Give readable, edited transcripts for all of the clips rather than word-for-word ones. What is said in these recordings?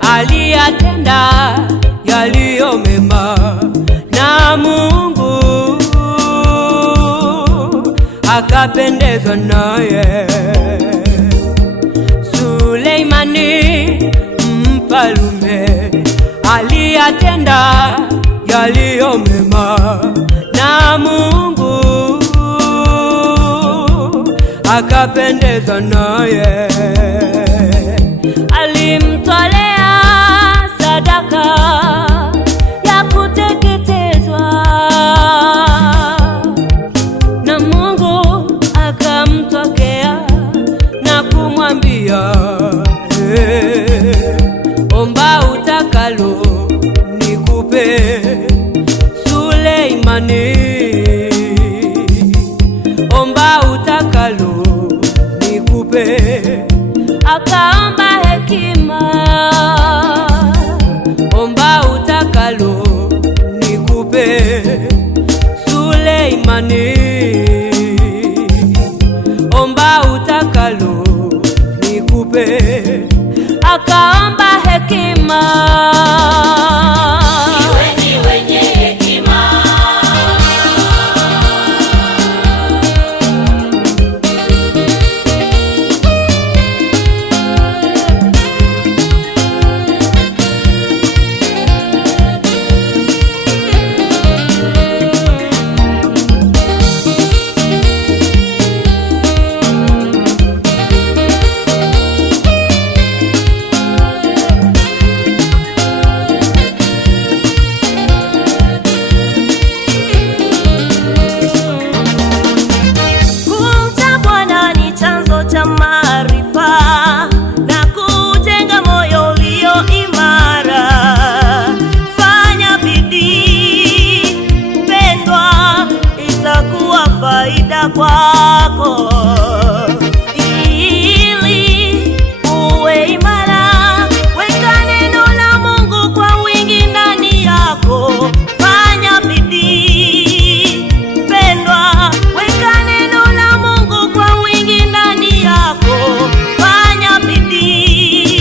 Aliyatenda yaliyo mema na Mungu akapendezwa naye. Suleimani mfalume aliyatenda yaliyo mema na Mungu akapendezwa naye. Alimtolea sadaka ya kuteketezwa na Mungu akamtokea na kumwambia, omba utakalo nikupe. Suleimani, omba utakalo nikupe. Akaomba hekima, omba utakalo nikupe. Suleimani, omba utakalo nikupe. Akaomba hekima. Faida kwako ili uwe imara, weka neno la Mungu kwa wingi ndani yako. Fanya bidii pendwa, weka neno la Mungu kwa wingi ndani yako. Fanya bidii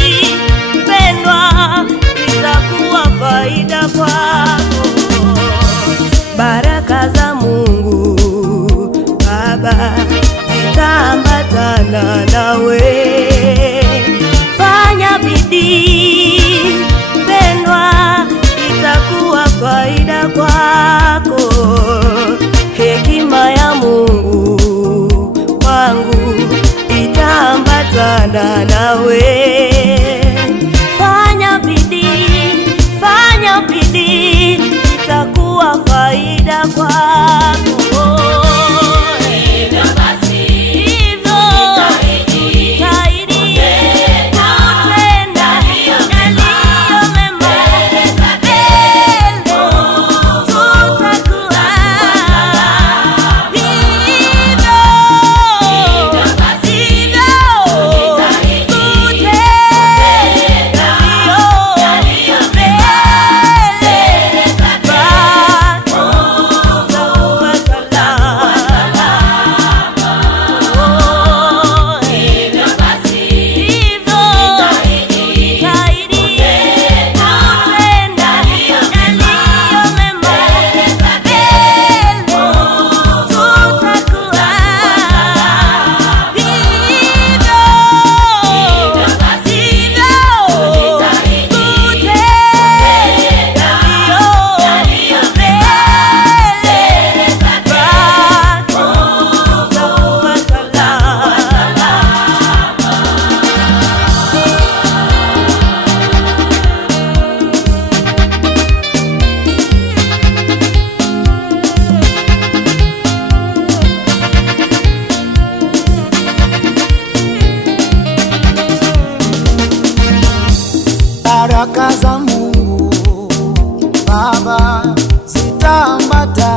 pendwa, itakuwa faida kwako. Baraka za Mungu Baba baraka za Mungu Baba zitaambata